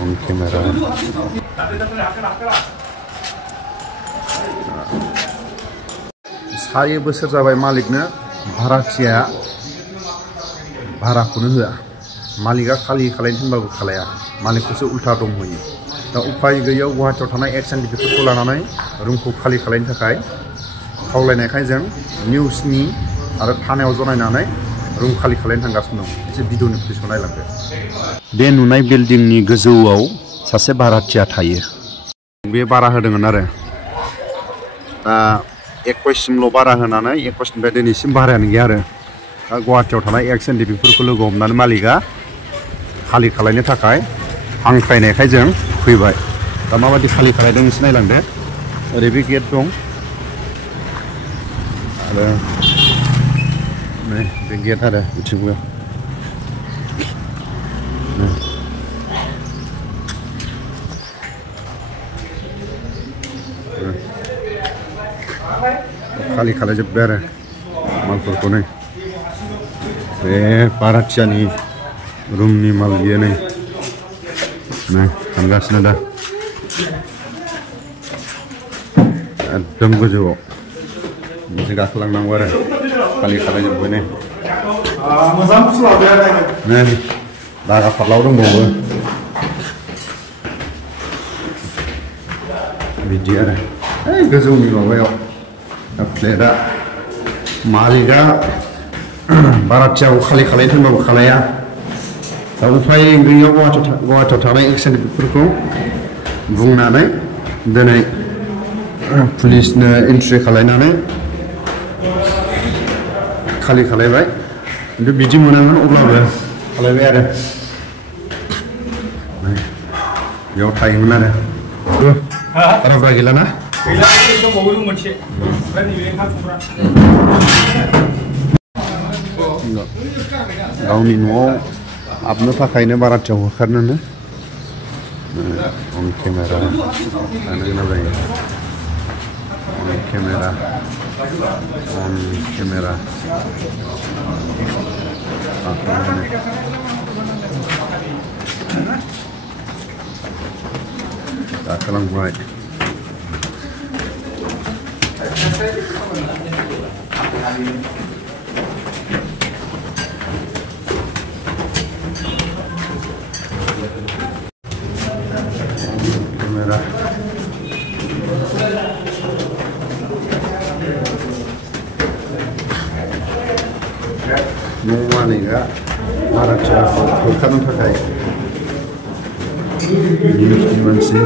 on camera. Saya बोसोर जाबाय मालिकनो भाराथिया भाराखौनो होआ मालिका खालि खालायनो होनबाबो खालाया मालिकखौसो उल्था दम होयो दा उपाय गैयैयाव गुवाहाटीयाव थानाय एक्स एनडिपिफोरखौ लानानै रुमखौ खालि खालायनो थाखाय खावलायनायखाय जों निउसनि आरो थानायाव जनायनानै रुम खालि खालायनो थांगासिनो दं एसे भिडिअनि फुटेजखौ नायलांदो बे नुनाय बिल्डिंनि गोजौआव सासे भाराथिया थायो बे भारा होदोंमोन आरो दा 21 सिमल' भारा होनानै 21 निफ्राय दिनैसिम भारायानो गैया आरो दा गुवाहाटीयाव थानाय एक्स एनडिपिफोरखौ लोगो हमनानै मालिका खालि खालायनो थाखाय हांख्रायनायखाय जों फैबाय दा माबायदि खालि खालायदों एसे नायलांदो ओरै बे गेट दं आरो बे गेट आरो बिथिंबो खालि खालायजोब्बाय आरो मालफोरखौ नै बे भाराथियानि रुमनि माल बियो नै थांगासिनो दा एकदम गोजौआव बिदि गाखोलांनांगौ आरो खालि खालायजोब्बाय नै दागा फारलाव दंबावो बिदि आरो गोजौनि माबायाव फ्लेटआ मालिका भाराथियाखौ खालि खालायनो होनबाबो खालाया दा उफाय गैयैयाव गुवाहाटीयाव थानाय एक्स एनडिपिफोरखौ बुंनानै दिनै पुलिसनो एन्ट्रि खालायनानै खालि खालायबाय खिन्थु बिदि मोनामोन अब्लाबो खालायबाय आरो बेयाव थायोमोन आरो बारा गैला ना गावनि न'आव हाबनो थाखायनो भाराथियाव होखारनोनो अन केमेरा थानो गोनां जायो अन केमेरा गाखोलांबाय kamera मालिका भाराथियाखौ होखारनो थाखाय निउसनि मानसि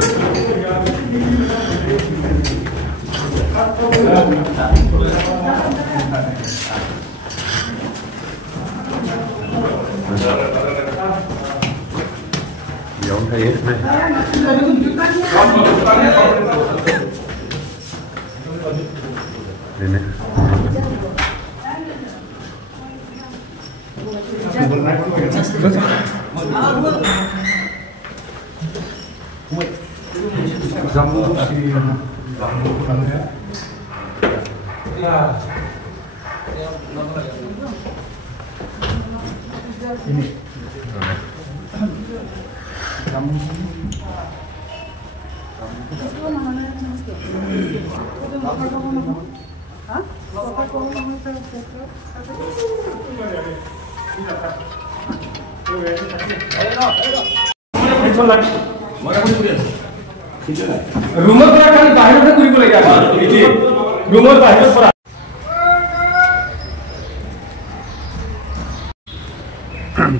बेयावनो थायो बेनो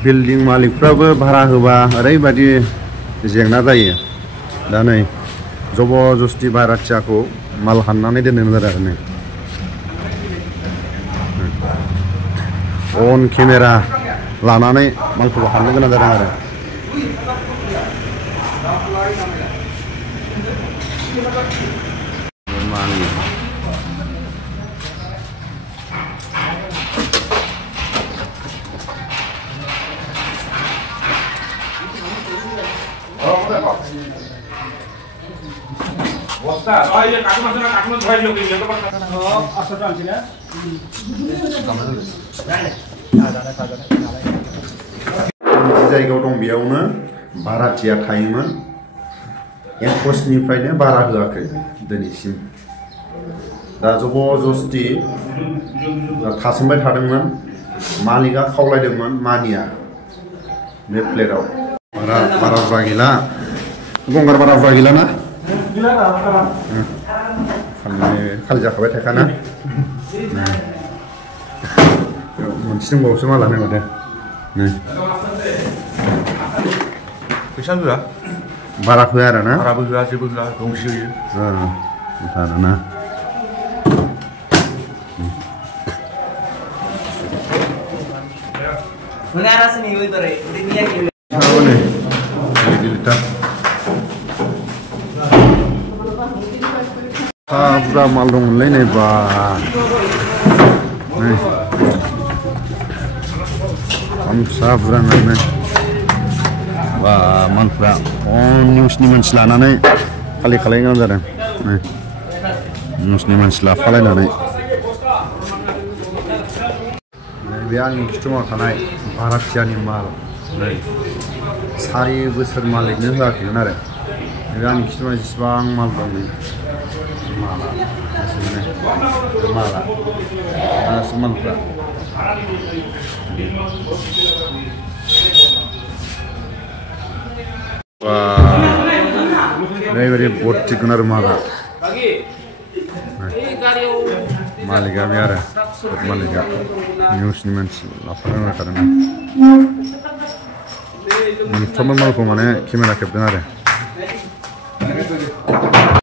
बिल्डिं मालिकफ्राबो भारा होबा ओरैबायदि जेंना जायो दा नै जबरदस्ति भाराथियाखौ माल हाननानै दोननो जादों आरो नै अन केमेरा लानानै मालखौ हाननो गोनां जादों आरो जायगायाव दं बेयावनो भाराथिया थायोमोन 1 बोसोरनिफ्रायनो भारा होआखै दिनैसिम दा जबरदस्ति थासोमबाय थादोंमोन मालिकआ खावलायदोंमोन मानिया बे फ्लेटआव बारा बुरजा गैला गंगार बारा बुरजा गैला ना खालि जाखाबाय थाखाना मोनसे दंबावोसो मा लानांगौ दे फैसा होआ बारा होआ आरो ना बाराबो होआ जेबो होआ गंसे होयो आरो ना बुरजा माल दंमोनलै नै बा फिसा बुरजा नायनो बा मानफ्रा निउसनि मानसि लानानै खालि खालायनो गोनां जादों निउसनि मानसि लाफालायनानै बे आंनि खिथुमाव थानाय भाराथियानि माल नै 4 बोसोर मालिकनो होआखैमोन आरो बे आंनि खिथुमाव जेसेबां माल दं माला मालफ्रा ओरैबायदि बर्थिगोन आरो माला मालिकआ बे आरो मालिकआ निउसनि मानसि लाफानांगौ थादों मोनफ्रोमबो मालखौ माने केमेरा खेबदों आरो